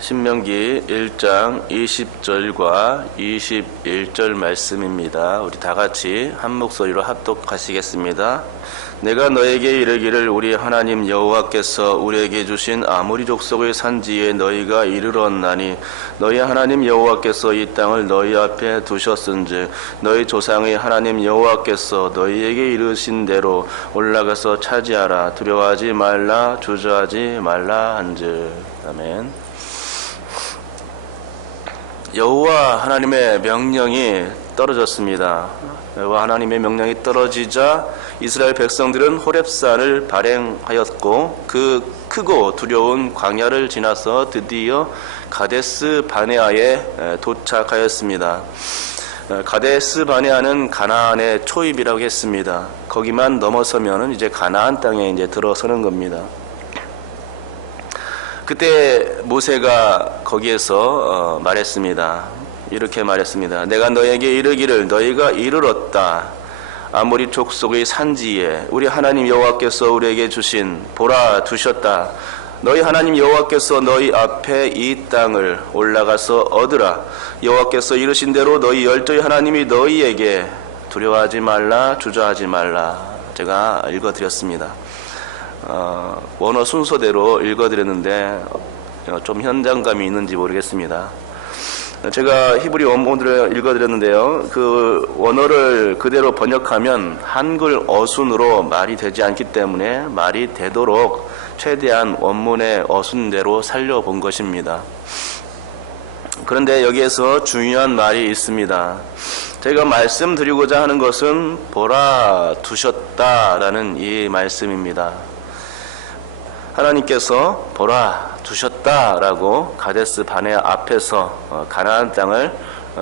신명기 1장 20절과 21절 말씀입니다. 우리 다 같이 한 목소리로 합독하시겠습니다. 내가 너에게 이르기를 우리 하나님 여호와께서 우리에게 주신 아모리 족속의 산지에 너희가 이르렀나니 너희 하나님 여호와께서 이 땅을 너희 앞에 두셨은즉 너희 조상의 하나님 여호와께서 너희에게 이르신 대로 올라가서 차지하라. 두려워하지 말라, 주저하지 말라 한즉. 아멘. 여호와 하나님의 명령이 떨어졌습니다. 여호와 하나님의 명령이 떨어지자 이스라엘 백성들은 호렙산을 발행하였고 그 크고 두려운 광야를 지나서 드디어 가데스 바네아에 도착하였습니다. 가데스 바네아는 가나안의 초입이라고 했습니다. 거기만 넘어서면 이제 가나안 땅에 이제 들어서는 겁니다. 그때 모세가 거기에서 말했습니다. 이렇게 말했습니다. 내가 너에게 이르기를 너희가 이르렀다. 아모리 족속의 산지에 우리 하나님 여호와께서 우리에게 주신 보라 두셨다. 너희 하나님 여호와께서 너희 앞에 이 땅을 올라가서 얻으라. 여호와께서 이르신 대로 너희 열조의 하나님이 너희에게 두려워하지 말라, 주저하지 말라. 제가 읽어드렸습니다. 원어 순서대로 읽어드렸는데 좀 현장감이 있는지 모르겠습니다. 제가 히브리 원문을 읽어드렸는데요. 그 원어를 그대로 번역하면 한글 어순으로 말이 되지 않기 때문에 말이 되도록 최대한 원문의 어순대로 살려본 것입니다. 그런데 여기에서 중요한 말이 있습니다. 제가 말씀드리고자 하는 것은 보라 두셨다라는 이 말씀입니다. 하나님께서 보라 두셨다라고 가데스 바네아 앞에서 가나안 땅을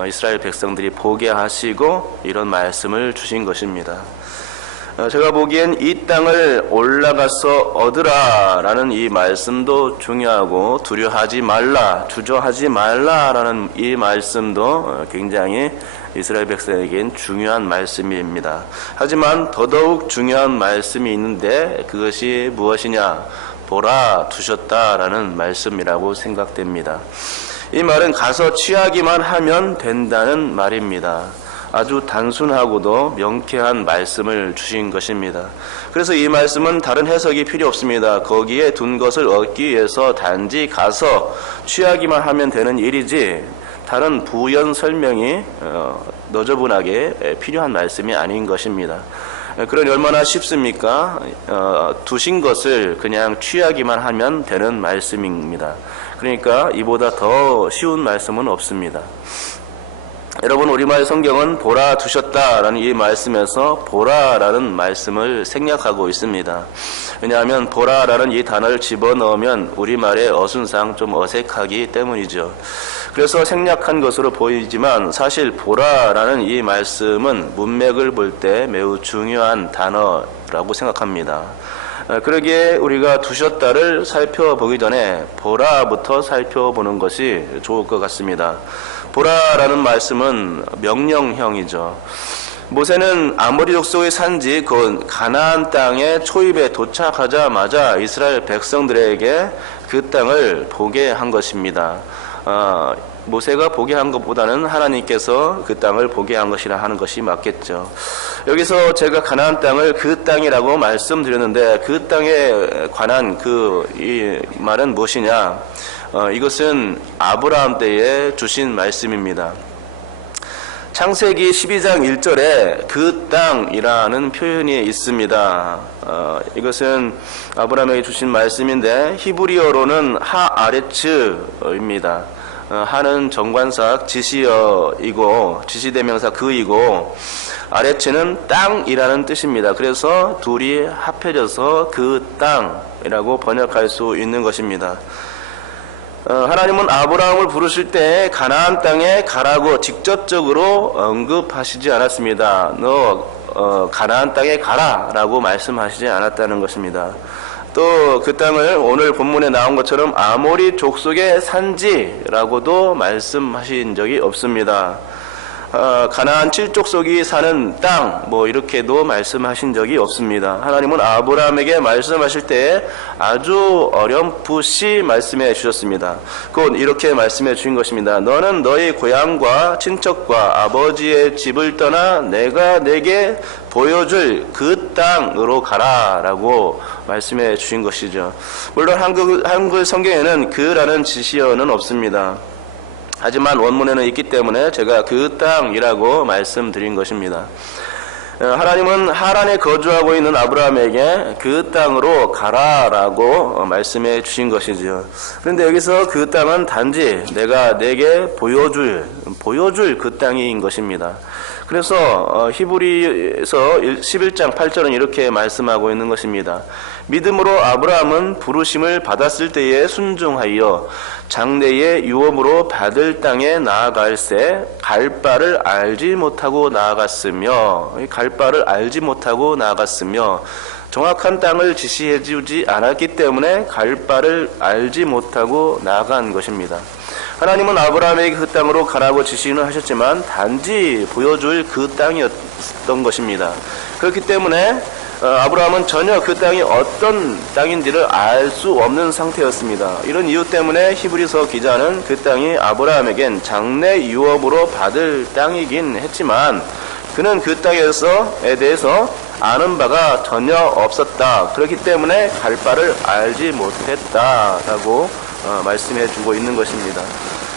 이스라엘 백성들이 보게 하시고 이런 말씀을 주신 것입니다. 제가 보기엔 이 땅을 올라가서 얻으라라는 이 말씀도 중요하고 두려워하지 말라, 주저하지 말라라는 이 말씀도 굉장히 이스라엘 백성에겐 중요한 말씀입니다. 하지만 더더욱 중요한 말씀이 있는데 그것이 무엇이냐? 보라 두셨다라는 말씀이라고 생각됩니다. 이 말은 가서 취하기만 하면 된다는 말입니다. 아주 단순하고도 명쾌한 말씀을 주신 것입니다. 그래서 이 말씀은 다른 해석이 필요 없습니다. 거기에 둔 것을 얻기 위해서 단지 가서 취하기만 하면 되는 일이지 다른 부연 설명이 너저분하게 필요한 말씀이 아닌 것입니다. 그러니 얼마나 쉽습니까? 두신 것을 그냥 취하기만 하면 되는 말씀입니다. 그러니까 이보다 더 쉬운 말씀은 없습니다. 여러분, 우리말 성경은 보라 두셨다라는 이 말씀에서 보라라는 말씀을 생략하고 있습니다. 왜냐하면 보라라는 이 단어를 집어넣으면 우리말의 어순상 좀 어색하기 때문이죠. 그래서 생략한 것으로 보이지만 사실 보라라는 이 말씀은 문맥을 볼 때 매우 중요한 단어라고 생각합니다. 그러기에 우리가 두셨다를 살펴보기 전에 보라부터 살펴보는 것이 좋을 것 같습니다. 보라라는 말씀은 명령형이죠. 모세는 아모리 족속의 산지 곧 가나안 땅의 초입에 도착하자마자 이스라엘 백성들에게 그 땅을 보게 한 것입니다. 모세가 보게 한 것보다는 하나님께서 그 땅을 보게 한 것이라 하는 것이 맞겠죠. 여기서 제가 가나안 땅을 그 땅이라고 말씀드렸는데 그 땅에 관한 이 말은 무엇이냐? 이것은 아브라함 때에 주신 말씀입니다. 창세기 12장 1절에 그 땅이라는 표현이 있습니다. 이것은 아브라함에게 주신 말씀인데 히브리어로는 하아레츠입니다. 하는 정관사 지시어이고 지시대명사 그이고 아레츠는 땅이라는 뜻입니다. 그래서 둘이 합해져서 그 땅이라고 번역할 수 있는 것입니다. 하나님은 아브라함을 부르실 때 가나안 땅에 가라고 직접적으로 언급하시지 않았습니다. 너 가나안 땅에 가라라고 말씀하시지 않았다는 것입니다. 또 그 땅을 오늘 본문에 나온 것처럼 아모리 족속의 산지라고도 말씀하신 적이 없습니다. 가나안 7족속이 사는 땅 이렇게도 말씀하신 적이 없습니다. 하나님은 아브라함에게 말씀하실 때 아주 어렴풋이 말씀해 주셨습니다. 곧 이렇게 말씀해 주신 것입니다. 너는 너희 고향과 친척과 아버지의 집을 떠나 내가 내게 보여줄 그 땅으로 가라 라고 말씀해 주신 것이죠. 물론 한글 성경에는 그라는 지시어는 없습니다. 하지만 원문에는 있기 때문에 제가 그 땅이라고 말씀드린 것입니다. 하나님은 하란에 거주하고 있는 아브라함에게 그 땅으로 가라라고 말씀해 주신 것이죠. 그런데 여기서 그 땅은 단지 내가 내게 보여줄 그 땅인 것입니다. 그래서 히브리서 11장 8절은 이렇게 말씀하고 있는 것입니다. 믿음으로 아브라함은 부르심을 받았을 때에 순종하여 장래의 유업으로 받을 땅에 나아갈새 갈 바를 알지 못하고 나아갔으며 정확한 땅을 지시해 주지 않았기 때문에 갈 바를 알지 못하고 나아간 것입니다. 하나님은 아브라함에게 그 땅으로 가라고 지시는 하셨지만 단지 보여줄 그 땅이었던 것입니다. 그렇기 때문에 아브라함은 전혀 그 땅이 어떤 땅인지를 알 수 없는 상태였습니다. 이런 이유 때문에 히브리서 기자는 그 땅이 아브라함에겐 장래 유업으로 받을 땅이긴 했지만 그는 그 땅에 대해서 아는 바가 전혀 없었다. 그렇기 때문에 갈 바를 알지 못했다라고 말씀해 주고 있는 것입니다.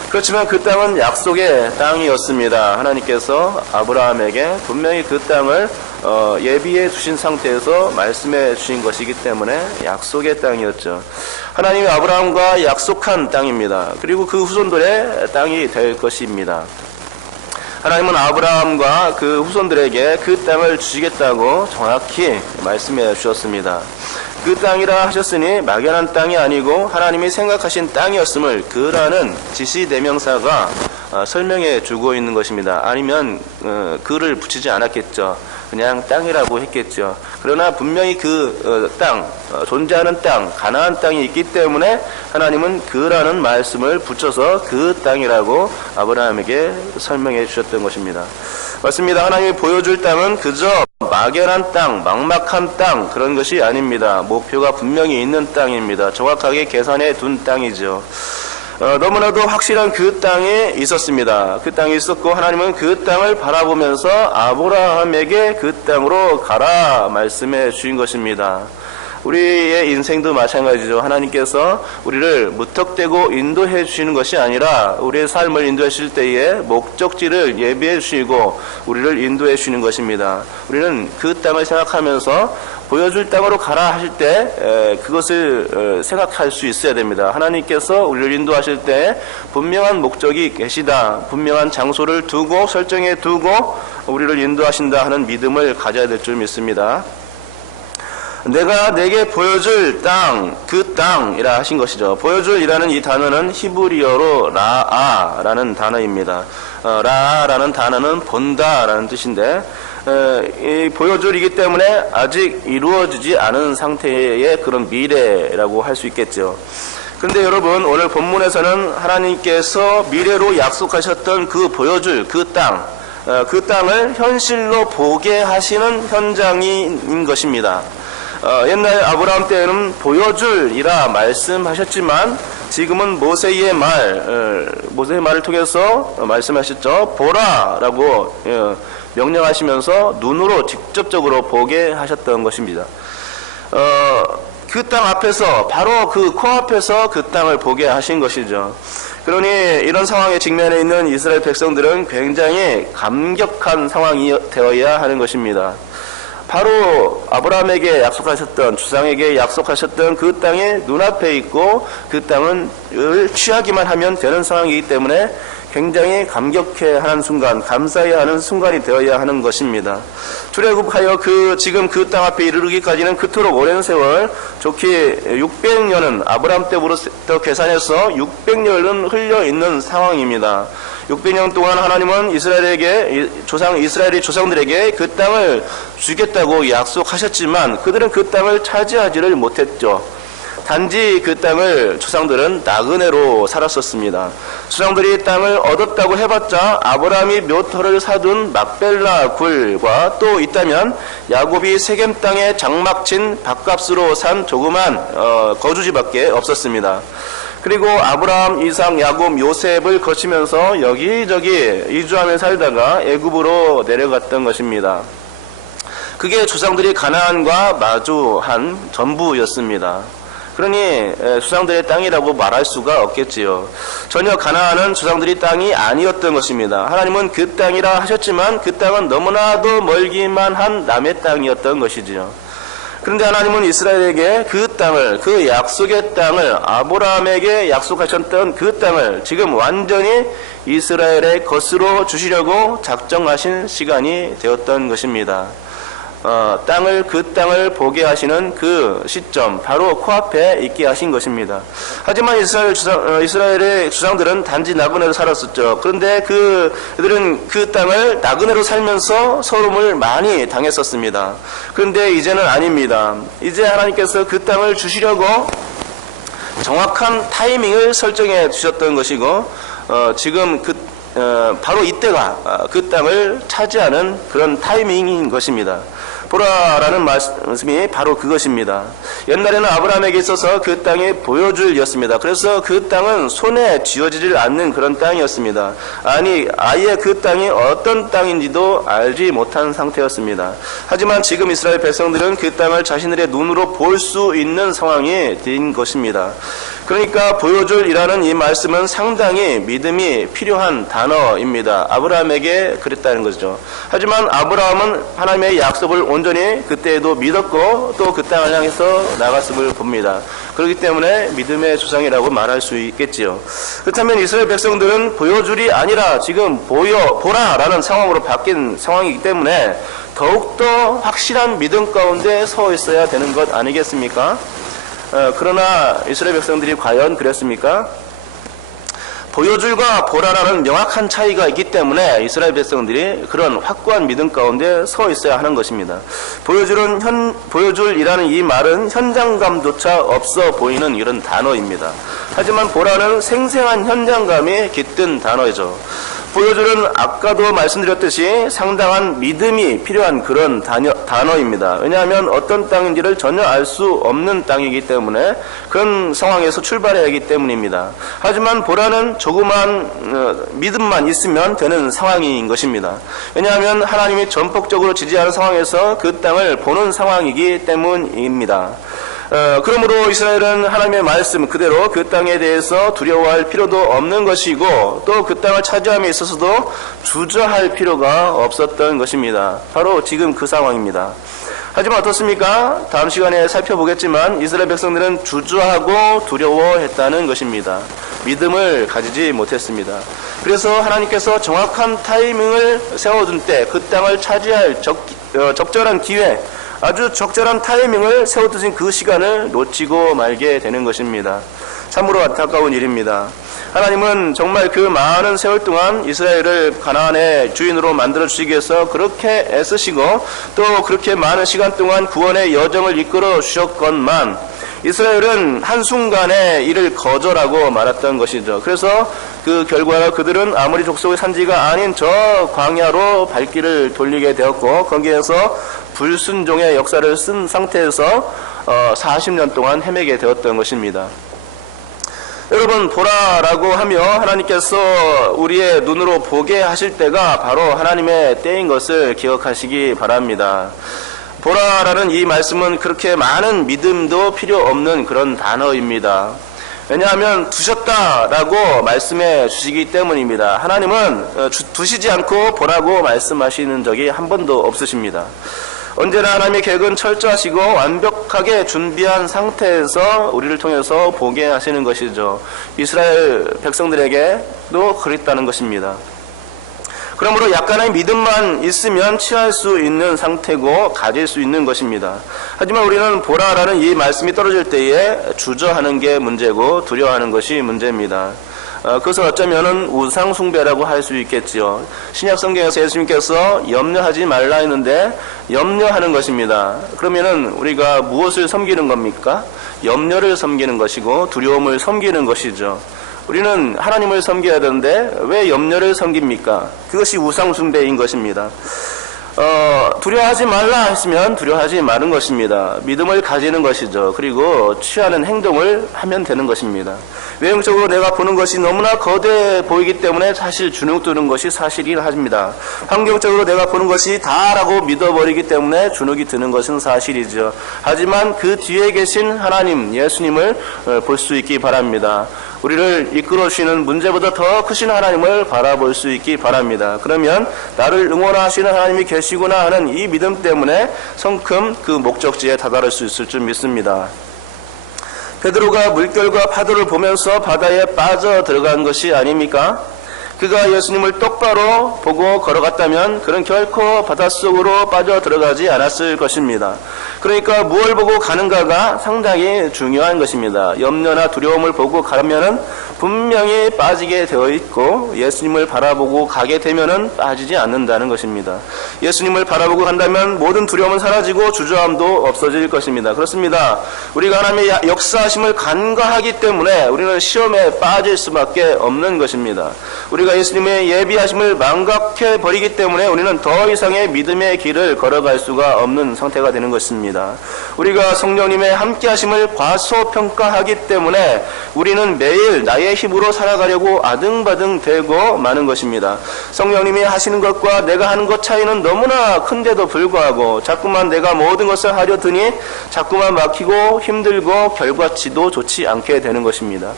그렇지만 그 땅은 약속의 땅이었습니다. 하나님께서 아브라함에게 분명히 그 땅을 예비해 주신 상태에서 말씀해 주신 것이기 때문에 약속의 땅이었죠. 하나님이 아브라함과 약속한 땅입니다. 그리고 그 후손들의 땅이 될 것입니다. 하나님은 아브라함과 그 후손들에게 그 땅을 주시겠다고 정확히 말씀해 주셨습니다. 그 땅이라 하셨으니 막연한 땅이 아니고 하나님이 생각하신 땅이었음을 그라는 지시대명사가 설명해 주고 있는 것입니다. 아니면 그를 붙이지 않았겠죠. 그냥 땅이라고 했겠죠. 그러나 분명히 그 땅, 존재하는 땅, 가나안 땅이 있기 때문에 하나님은 그라는 말씀을 붙여서 그 땅이라고 아브라함에게 설명해 주셨던 것입니다. 맞습니다. 하나님이 보여줄 땅은 그저 막연한 땅, 막막한 땅 그런 것이 아닙니다. 목표가 분명히 있는 땅입니다. 정확하게 계산해 둔 땅이죠. 너무나도 확실한 그 땅에 있었습니다. 그 땅에 있었고 하나님은 그 땅을 바라보면서 아브라함에게 그 땅으로 가라 말씀해 주신 것입니다. 우리의 인생도 마찬가지죠. 하나님께서 우리를 무턱대고 인도해 주시는 것이 아니라 우리의 삶을 인도하실 때에 목적지를 예비해 주시고 우리를 인도해 주시는 것입니다. 우리는 그 땅을 생각하면서 보여줄 땅으로 가라 하실 때 그것을 생각할 수 있어야 됩니다. 하나님께서 우리를 인도하실 때 분명한 목적이 계시다. 분명한 장소를 두고 설정해 두고 우리를 인도하신다 하는 믿음을 가져야 될 줄 믿습니다. 내가 내게 보여줄 땅, 그 땅이라 하신 것이죠. 보여줄이라는 이 단어는 히브리어로 라아라는 단어입니다. 라아라는 단어는 본다라는 뜻인데 이 보여줄이기 때문에 아직 이루어지지 않은 상태의 그런 미래라고 할 수 있겠죠. 그런데 여러분 오늘 본문에서는 하나님께서 미래로 약속하셨던 그 보여줄 그 땅, 그 땅을 현실로 보게 하시는 현장인 것입니다. 옛날 아브라함 때에는 보여줄이라 말씀하셨지만 지금은 모세의 말을 통해서 말씀하셨죠. 보라라고 명령하시면서 눈으로 직접적으로 보게 하셨던 것입니다. 그 땅 앞에서 바로 그 코앞에서 그 땅을 보게 하신 것이죠. 그러니 이런 상황에 직면해 있는 이스라엘 백성들은 굉장히 감격한 상황이 되어야 하는 것입니다. 바로 아브라함에게 약속하셨던 주상에게 약속하셨던 그 땅이 눈앞에 있고 그 땅을 취하기만 하면 되는 상황이기 때문에 굉장히 감격해야 하는 순간, 감사해야 하는 순간이 되어야 하는 것입니다. 출애굽하여 지금 그 땅 앞에 이르기까지는 그토록 오랜 세월, 좋게 600년은 아브라함 때부터 계산해서 600년은 흘려 있는 상황입니다. 600년 동안 하나님은 이스라엘이 조상들에게 그 땅을 주겠다고 약속하셨지만 그들은 그 땅을 차지하지를 못했죠. 단지 그 땅을 조상들은 나그네로 살았었습니다. 조상들이 땅을 얻었다고 해봤자 아브라함이 몇 터를 사둔 막벨라 굴과 또 있다면 야곱이 세겜 땅에 장막친 밥값으로 산 조그만 거주지밖에 없었습니다. 그리고 아브라함, 이삭, 야곱, 요셉을 거치면서 여기저기 이주하며 살다가 애굽으로 내려갔던 것입니다. 그게 조상들이 가나안과 마주한 전부였습니다. 그러니 조상들의 땅이라고 말할 수가 없겠지요. 전혀 가나안은 조상들이 땅이 아니었던 것입니다. 하나님은 그 땅이라 하셨지만 그 땅은 너무나도 멀기만 한 남의 땅이었던 것이지요. 그런데 하나님은 이스라엘에게 그 땅을, 그 약속의 땅을, 아브라함에게 약속하셨던 그 땅을 지금 완전히 이스라엘의 것으로 주시려고 작정하신 시간이 되었던 것입니다. 그 땅을 보게 하시는 그 시점, 바로 코앞에 있게 하신 것입니다. 하지만 이스라엘의 주상들은 단지 나그네로 살았었죠. 그런데 그들은 그 땅을 나그네로 살면서 서름을 많이 당했었습니다. 그런데 이제는 아닙니다. 이제 하나님께서 그 땅을 주시려고 정확한 타이밍을 설정해 주셨던 것이고, 지금 바로 이때가 그 땅을 차지하는 그런 타이밍인 것입니다. 보라라는 말씀이 바로 그것입니다. 옛날에는 아브라함에게 있어서 그 땅이 보여줄이었습니다. 그래서 그 땅은 손에 쥐어지질 않는 그런 땅이었습니다. 아예 그 땅이 어떤 땅인지도 알지 못한 상태였습니다. 하지만 지금 이스라엘 백성들은 그 땅을 자신들의 눈으로 볼 수 있는 상황이 된 것입니다. 그러니까 보여줄이라는 이 말씀은 상당히 믿음이 필요한 단어입니다. 아브라함에게 그랬다는 거죠. 하지만 아브라함은 하나님의 약속을 온전히 그때에도 믿었고 또 그 땅을 향해서 나갔음을 봅니다. 그렇기 때문에 믿음의 조상이라고 말할 수 있겠지요. 그렇다면 이스라엘 백성들은 보여줄이 아니라 지금 보라라는 상황으로 바뀐 상황이기 때문에 더욱더 확실한 믿음 가운데 서 있어야 되는 것 아니겠습니까? 그러나 이스라엘 백성들이 과연 그랬습니까? 보여줄과 보라라는 명확한 차이가 있기 때문에 이스라엘 백성들이 그런 확고한 믿음 가운데 서 있어야 하는 것입니다. 보여줄이라는 이 말은 현장감조차 없어 보이는 이런 단어입니다. 하지만 보라는 생생한 현장감이 깃든 단어이죠. 보여줄은 아까도 말씀드렸듯이 상당한 믿음이 필요한 그런 단어입니다. 왜냐하면 어떤 땅인지를 전혀 알 수 없는 땅이기 때문에 그런 상황에서 출발해야 하기 때문입니다. 하지만 보라는 조그만 믿음만 있으면 되는 상황인 것입니다. 왜냐하면 하나님이 전폭적으로 지지하는 상황에서 그 땅을 보는 상황이기 때문입니다. 그러므로 이스라엘은 하나님의 말씀 그대로 그 땅에 대해서 두려워할 필요도 없는 것이고 또 그 땅을 차지함에 있어서도 주저할 필요가 없었던 것입니다. 바로 지금 그 상황입니다. 하지만 어떻습니까? 다음 시간에 살펴보겠지만 이스라엘 백성들은 주저하고 두려워했다는 것입니다. 믿음을 가지지 못했습니다. 그래서 하나님께서 정확한 타이밍을 세워둔 때 그 땅을 차지할 적절한 기회, 아주 적절한 타이밍을 세워두신 그 시간을 놓치고 말게 되는 것입니다. 참으로 안타까운 일입니다. 하나님은 정말 그 많은 세월 동안 이스라엘을 가나안의 주인으로 만들어주시기 위해서 그렇게 애쓰시고 또 그렇게 많은 시간 동안 구원의 여정을 이끌어 주셨건만 이스라엘은 한순간에 이를 거절하고 말았던 것이죠. 그래서 그 결과로 그들은 아모리 족속의 산지가 아닌 저 광야로 발길을 돌리게 되었고 거기에서 불순종의 역사를 쓴 상태에서 40년 동안 헤매게 되었던 것입니다. 여러분, 보라라고 하며 하나님께서 우리의 눈으로 보게 하실 때가 바로 하나님의 때인 것을 기억하시기 바랍니다. 보라라는 이 말씀은 그렇게 많은 믿음도 필요 없는 그런 단어입니다. 왜냐하면 두셨다라고 말씀해 주시기 때문입니다. 하나님은 두시지 않고 보라고 말씀하시는 적이 한 번도 없으십니다. 언제나 하나님의 계획은 철저하시고 완벽하게 준비한 상태에서 우리를 통해서 보게 하시는 것이죠. 이스라엘 백성들에게도 그랬다는 것입니다. 그러므로 약간의 믿음만 있으면 취할 수 있는 상태고 가질 수 있는 것입니다. 하지만 우리는 보라라는 이 말씀이 떨어질 때에 주저하는 게 문제고 두려워하는 것이 문제입니다. 그것은 어쩌면 우상 숭배라고 할 수 있겠지요. 신약 성경에서 예수님께서 염려하지 말라 했는데 염려하는 것입니다. 그러면은 우리가 무엇을 섬기는 겁니까? 염려를 섬기는 것이고 두려움을 섬기는 것이죠. 우리는 하나님을 섬겨야 되는데 왜 염려를 섬깁니까? 그것이 우상숭배인 것입니다. 두려워하지 말라 했으면 두려워하지 마는 것입니다. 믿음을 가지는 것이죠. 그리고 취하는 행동을 하면 되는 것입니다. 외형적으로 내가 보는 것이 너무나 거대해 보이기 때문에 사실 주눅 드는 것이 사실이긴 합니다. 환경적으로 내가 보는 것이 다라고 믿어버리기 때문에 주눅이 드는 것은 사실이죠. 하지만 그 뒤에 계신 하나님, 예수님을 볼 수 있기 바랍니다. 우리를 이끌어 주시는 문제보다 더 크신 하나님을 바라볼 수 있기 바랍니다. 그러면 나를 응원하시는 하나님이 계시구나 하는 이 믿음 때문에 성큼 그 목적지에 다다를 수 있을 줄 믿습니다. 베드로가 물결과 파도를 보면서 바다에 빠져 들어간 것이 아닙니까? 그가 예수님을 똑바로 보고 걸어갔다면 그는 결코 바닷속으로 빠져 들어가지 않았을 것입니다. 그러니까 무엇을 보고 가는가가 상당히 중요한 것입니다. 염려나 두려움을 보고 가면은 분명히 빠지게 되어 있고 예수님을 바라보고 가게 되면은 빠지지 않는다는 것입니다. 예수님을 바라보고 간다면 모든 두려움은 사라지고 주저함도 없어질 것입니다. 그렇습니다. 우리가 하나님의 역사하심을 간과하기 때문에 우리는 시험에 빠질 수밖에 없는 것입니다. 우리가 예수님의 예비하심을 망각해 버리기 때문에 우리는 더 이상의 믿음의 길을 걸어갈 수가 없는 상태가 되는 것입니다. 우리가 성령님의 함께하심을 과소평가하기 때문에 우리는 매일 나의 힘으로 살아가려고 아등바등 되고 마는 것입니다. 성령님이 하시는 것과 내가 하는 것 차이는 너무나 큰데도 불구하고 자꾸만 내가 모든 것을 하려 드니 자꾸만 막히고 힘들고 결과치도 좋지 않게 되는 것입니다.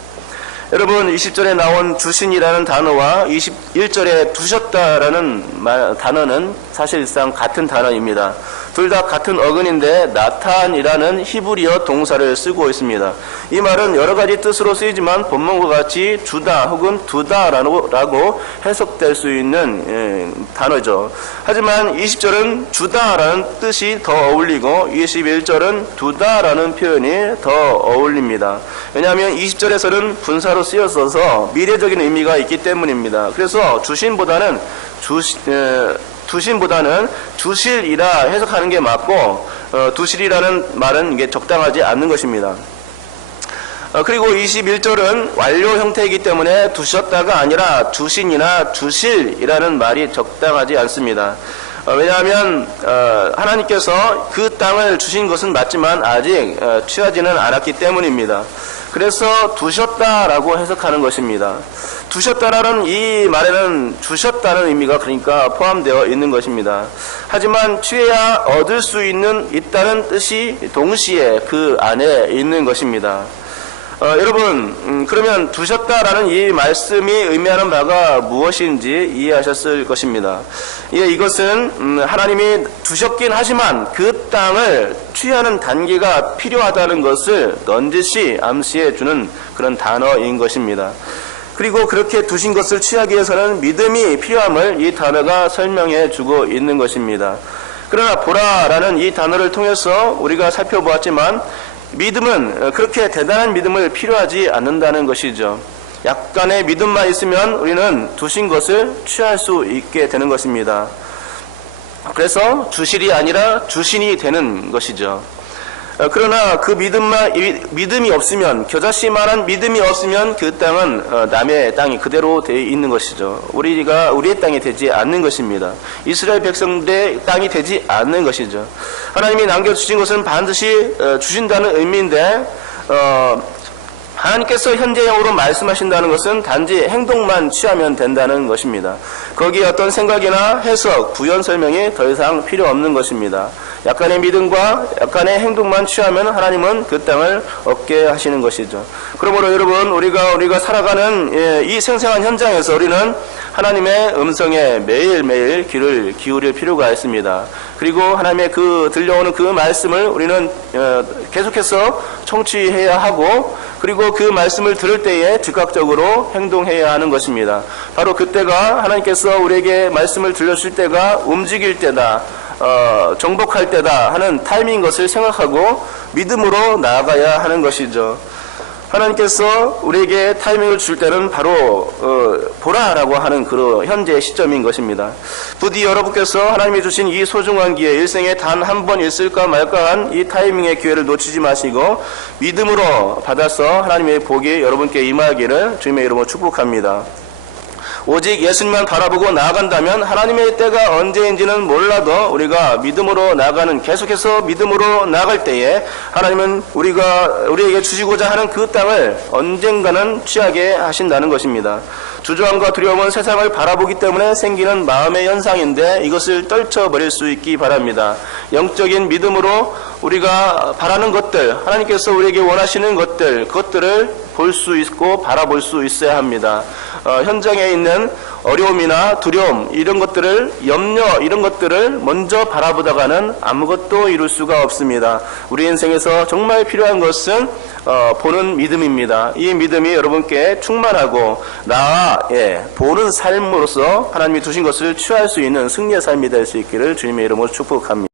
여러분, 20절에 나온 주신이라는 단어와 21절에 두셨다라는 단어는 사실상 같은 단어입니다. 둘 다 같은 어근인데 나탄이라는 히브리어 동사를 쓰고 있습니다. 이 말은 여러 가지 뜻으로 쓰이지만 본문과 같이 주다 혹은 두다라고 해석될 수 있는 단어죠. 하지만 20절은 주다라는 뜻이 더 어울리고 21절은 두다라는 표현이 더 어울립니다. 왜냐하면 20절에서는 분사로 쓰였어서 미래적인 의미가 있기 때문입니다. 그래서 주신보다는 주실이라 해석하는 게 맞고 두실이라는 말은 이게 적당하지 않는 것입니다. 그리고 21절은 완료 형태이기 때문에 두셨다가 아니라 주신이나 주실이라는 말이 적당하지 않습니다. 왜냐하면 하나님께서 그 땅을 주신 것은 맞지만 아직 취하지는 않았기 때문입니다. 그래서 두셨다라고 해석하는 것입니다. 두셨다라는 이 말에는 주셨다는 의미가 그러니까 포함되어 있는 것입니다. 하지만 취해야 얻을 수 있다는 뜻이 동시에 그 안에 있는 것입니다. 여러분, 그러면 두셨다라는 이 말씀이 의미하는 바가 무엇인지 이해하셨을 것입니다. 예, 이것은 하나님이 두셨긴 하지만 그 땅을 취하는 단계가 필요하다는 것을 넌지시 암시해 주는 그런 단어인 것입니다. 그리고 그렇게 두신 것을 취하기 위해서는 믿음이 필요함을 이 단어가 설명해 주고 있는 것입니다. 그러나 보라라는 이 단어를 통해서 우리가 살펴보았지만 믿음은 그렇게 대단한 믿음을 필요하지 않는다는 것이죠. 약간의 믿음만 있으면 우리는 두신 것을 취할 수 있게 되는 것입니다. 그래서 주실이 아니라 주신이 되는 것이죠. 그러나 그 믿음이 없으면, 겨자씨만한 믿음이 없으면 그 땅은 남의 땅이 그대로 되어 있는 것이죠. 우리의 땅이 되지 않는 것입니다. 이스라엘 백성들의 땅이 되지 않는 것이죠. 하나님이 남겨주신 것은 반드시 주신다는 의미인데 하나님께서 현재형으로 말씀하신다는 것은 단지 행동만 취하면 된다는 것입니다. 거기에 어떤 생각이나 해석, 부연 설명이 더 이상 필요 없는 것입니다. 약간의 믿음과 약간의 행동만 취하면 하나님은 그 땅을 얻게 하시는 것이죠. 그러므로 여러분, 우리가 살아가는 이 생생한 현장에서 우리는 하나님의 음성에 매일매일 귀를 기울일 필요가 있습니다. 그리고 하나님의 들려오는 그 말씀을 우리는 계속해서 청취해야 하고, 그리고 그 말씀을 들을 때에 즉각적으로 행동해야 하는 것입니다. 바로 그때가 하나님께서 우리에게 말씀을 들려주실 때가 움직일 때다, 정복할 때다 하는 타이밍인 것을 생각하고 믿음으로 나아가야 하는 것이죠. 하나님께서 우리에게 타이밍을 줄 때는 바로 보라라고 하는 그런 현재의 시점인 것입니다. 부디 여러분께서 하나님이 주신 이 소중한 기회, 일생에 단 한 번 있을까 말까한 이 타이밍의 기회를 놓치지 마시고 믿음으로 받아서 하나님의 복이 여러분께 임하기를 주님의 이름으로 축복합니다. 오직 예수님만 바라보고 나아간다면 하나님의 때가 언제인지는 몰라도 우리가 믿음으로 나아가는, 계속해서 믿음으로 나아갈 때에 하나님은 우리에게 주시고자 하는 그 땅을 언젠가는 취하게 하신다는 것입니다. 주저함과 두려움은 세상을 바라보기 때문에 생기는 마음의 현상인데 이것을 떨쳐버릴 수 있기 바랍니다. 영적인 믿음으로 우리가 바라는 것들, 하나님께서 우리에게 원하시는 것들, 그것들을 볼 수 있고 바라볼 수 있어야 합니다. 현장에 있는 어려움이나 두려움, 이런 것들을, 염려, 이런 것들을 먼저 바라보다가는 아무것도 이룰 수가 없습니다. 우리 인생에서 정말 필요한 것은 보는 믿음입니다. 이 믿음이 여러분께 충만하고 보는 삶으로서 하나님이 두신 것을 취할 수 있는 승리의 삶이 될 수 있기를 주님의 이름으로 축복합니다.